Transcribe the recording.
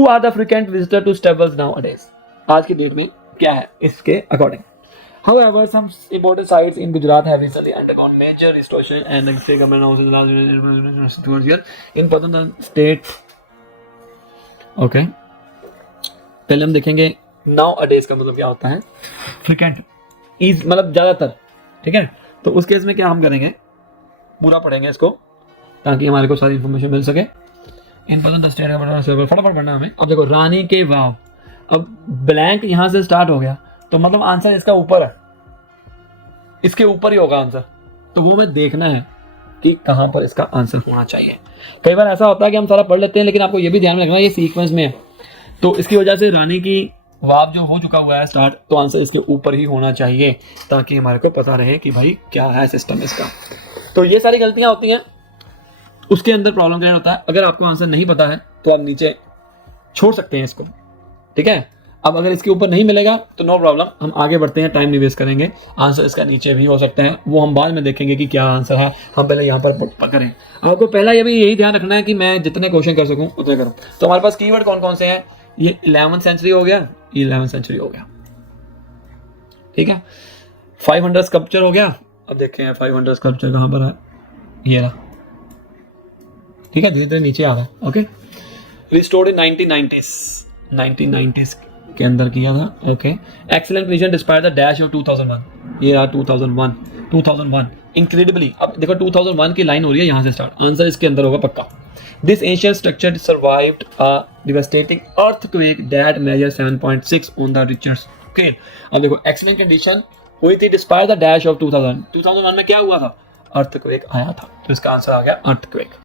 Who are the frequent visitor to stables nowadays, आज की date में क्या है इसके according. However, some important sites in Gujarat have recently undergone major restoration and the state government also the last towards year in Pathan state. Okay. पहले हम देखेंगे nowadays का मतलब क्या होता है. Frequent is मतलब ज़्यादातर, ठीक है. तो उस केस में क्या हम करेंगे, पूरा पढ़ेंगे इसको ताकि हमारे को सारी इन्फॉर्मेशन मिल सके. इन पतन द स्टेट का फटाफट पढ़ना हमें. अब देखो रानी के वाव, अब ब्लैंक यहाँ से स्टार्ट हो गया तो मतलब आंसर इसका ऊपर है, इसके ऊपर ही होगा आंसर. तो वो हमें देखना है कि कहाँ पर इसका आंसर होना चाहिए. कई बार ऐसा होता है कि हम सारा पढ़ लेते हैं लेकिन आपको ये भी ध्यान में रखना है ये सीक्वेंस में है, तो इसकी वजह से रानी की वाव जो हो चुका हुआ है स्टार्ट, तो आंसर इसके ऊपर ही होना चाहिए ताकि हमारे को पता रहे कि भाई क्या है सिस्टम इसका. तो ये सारी गलतियाँ होती हैं, उसके अंदर प्रॉब्लम क्रिएट होता है. अगर आपको आंसर नहीं पता है तो आप नीचे छोड़ सकते हैं इसको, ठीक है. अब अगर इसके ऊपर नहीं मिलेगा तो नो प्रॉब्लम, हम आगे बढ़ते हैं, टाइम नहीं वेस्ट करेंगे. आंसर इसका नीचे भी हो सकते हैं, वो हम बाद में देखेंगे कि क्या आंसर है. हम पहले यहाँ पर करें. आपको पहला ये भी यही ध्यान रखना है कि मैं जितने क्वेश्चन कर सकूँ उतने करूँ. तो हमारे पास कीवर्ड कौन कौन से हैं, ये 11th सेंचुरी हो गया, 11th सेंचुरी हो गया, ठीक है. 500 स्कल्पचर हो गया. अब देखें 500 स्कल्पचर कहाँ पर है, ये रहा, ठीक है. धीरे धीरे नीचे आ रहा है. ओके. रिस्टोर्ड इन 1990s के अंदर किया था. Okay. Excellent present despair the dash of 2001, ये रहा 2001. इनक्रेडिबली, अब देखो 2001 की लाइन हो रही है यहाँ से स्टार्ट, आंसर इसके अंदर होगा पक्का. This ancient structure survived a devastating earthquake that measure 7.6 on the Richter scale. अब देखो एक्सीलेंट कंडीशन हुई थी डिस्पायर द डैश ऑफ 2001 में क्या हुआ था, अर्थक्वेक आया था. तो इसका आंसर आ गया अर्थक्वेक.